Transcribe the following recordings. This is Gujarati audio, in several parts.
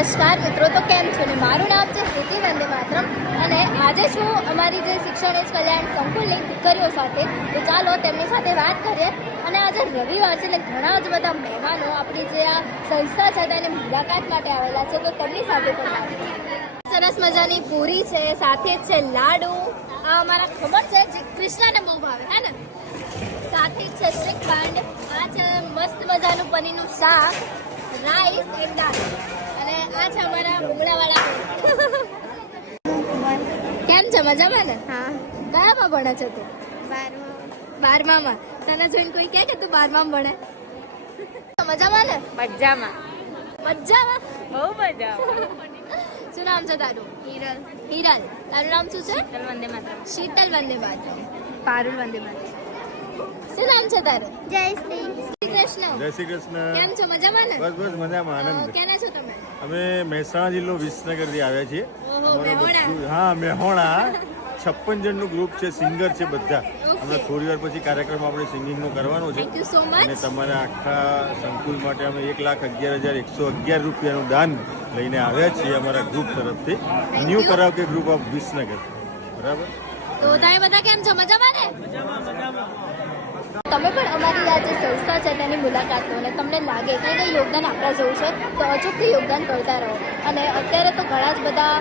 નમસ્કાર મિત્રો, તો કેમ છો ને? મારું નામ છે સ્થિતિ વંદે માતરમ અને આજે છું અમારી જે શિક્ષણ કલ્યાણ સંકુલની દીકરીઓ સાથે, તો ચાલો તેમની સાથે વાત કરીએ. અને આજે રવિવાર છે એટલે ઘણા જ બધા મહેમાનો આપણી જે આ સંસ્થા છે તેની મુલાકાત માટે આવેલા છે, તો તેમની સાથે પણ સરસ મજાની પૂરી છે, સાથે જ છે લાડુ. આ અમારા ખબર છે, જે કૃષ્ણને બહુ ભાવે, હે ને? સાથે જ છે શ્રીખંડ, આ છે મસ્ત મજાનું પનીરનું શાક, રાઈસ, એન્ડ દાળ. આ છે અમારા ભૂંગળાવાળા કેમ છે? મજામાં ને? હા. કયામાં ભણે છે તું? બારમા. બારમામાં. તને જોઈને કોઈ કહે કે તું બારમા ભણે? મજામાં ને? મજામાં. મજામાં? બહુ મજા શું નામ છે તારું? હિરલ. હિરલ. તારું નામ શું છે? શીતલ વંદે માતરમ. શીતલ વંદે માતરમ. પારુલ વંદે માતરમ. શું નામ છે તારું? જય શ્રી શ્રી કૃષ્ણ. જય શ્રી કૃષ્ણ. કેમ છો? મજામાં ને? બસ બસ મજામાં. આનંદ. કેના છો તમે? અમે મહેસાણા જિલ્લો વિસનગરથી આવ્યા છીએ. હા મેહોણા છપ્પન જણનું ગ્રુપ છે સિંગર છે બધા. હમણાં થોડી વાર પછી કાર્યક્રમ આપણે સિંગિંગનો કરવાનો છે. થેન્ક યુ સો અને તમારા આખા સંકુલ માટે અમે એક લાખ અગિયાર હજાર એકસો અગિયાર રૂપિયાનું દાન લઈને આવ્યા છીએ અમારા ગ્રુપ તરફથી. New. Karaoke group of Visnagar. બરાબર? તો તમે બધા કેમ છો? મજામાં ને? તમે પણ અમારી આ જે સંસ્થા છે તેની મુલાકાત લો અને તમને લાગે કે કંઈ યોગદાન આપવા જેવું છે તો અચૂકથી યોગદાન કરતા રહો. અને અત્યારે તો ઘણા જ બધા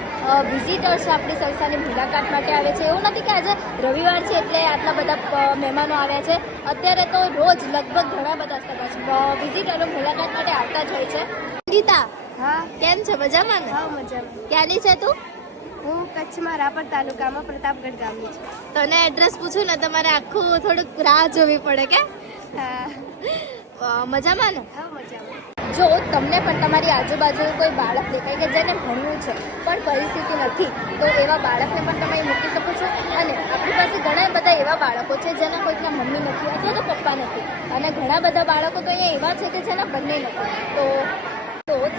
વિઝિટર્સ આપણી સંસ્થાની મુલાકાત માટે આવે છે. એવું નથી કે આજે રવિવાર છે એટલે આટલા બધા મહેમાનો આવ્યા છે. અત્યારે તો રોજ લગભગ ઘણા બધા વિઝિટરો મુલાકાત માટે આવતા જ હોય છે. ગીતા હા. કેમ છે? મજામાં ને? હા મજામાં. ક્યાંની છે તું? હું કચ્છમાં રાપર તાલુકામાં પ્રતાપગઢ ગામની છું. તને એડ્રેસ પૂછું ને તમારે આખું થોડુંક રાહ જોવી પડે કે? હા. મજામાં ને? હા મજામાં. જો તમને પણ તમારી આજુબાજુ કોઈ બાળક દેખાય કે જેને ભણવું છે પણ પરિસ્થિતિ નથી તો એવા બાળકને પણ તમે મૂકી શકો છો. અને આપણી પાસે ઘણા બધા એવા બાળકો છે જેના કોઈકના મમ્મી નથી અથવા તો પપ્પા નથી. અને ઘણા બધા બાળકો તો અહીંયા એવા છે કે જેના બંને નથી. તો તો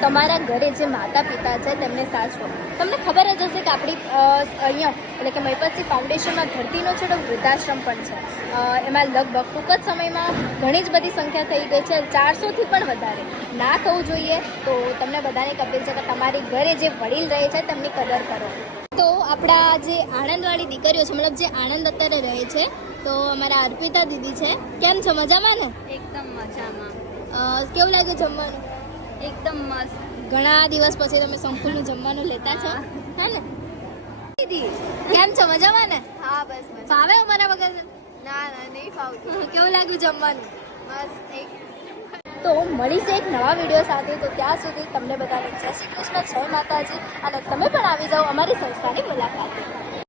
તમારા ઘરે જે માતા પિતા છે તેમને સાચવો તમને ખબર જ હશે કે આપણી અહીંયા એટલે કે મહિપતસિંહ ફાઉન્ડેશનમાં ધરતીનો છેડો વૃદ્ધાશ્રમ પણ છે. એમાં લગભગ ટૂંક જ સમયમાં ઘણી જ બધી સંખ્યા થઈ ગઈ છે ચારસોથી પણ વધારે. ના થવું જોઈએ તો તમને બધાને એક અપીલ છે કે તમારી ઘરે જે વડીલ રહે છે તેમની કદર કરો. તો આપણા જે આણંદવાળી દીકરીઓ છે મતલબ જે આણંદ અત્યારે રહે છે તો અમારા અર્પિતા દીદી છે. કેમ છો? મજામાં ને? એકદમ મજામાં. કેવું લાગે જમવાનું? એકદમ મસ્ત. ઘણા દિવસ પછી તમે સંપૂર્ણ જમવાનું લેતા છો. હે. ને? દીદી. કેમ છો? મજામાં ને? હા બસ બસ ફાવે અમારા વગર? ના ના નહીં ફાવતું. કેવું લાગ્યું જમવાનું? મસ્ત એક. તો મળીશે એક નવા વીડિયો સાથે. તો ત્યાં સુધી તમને બધાને જય શ્રી કૃષ્ણ જય માતાજી. અને તમે પણ આવી જાઓ અમારી સંસ્થાની મુલાકાતે.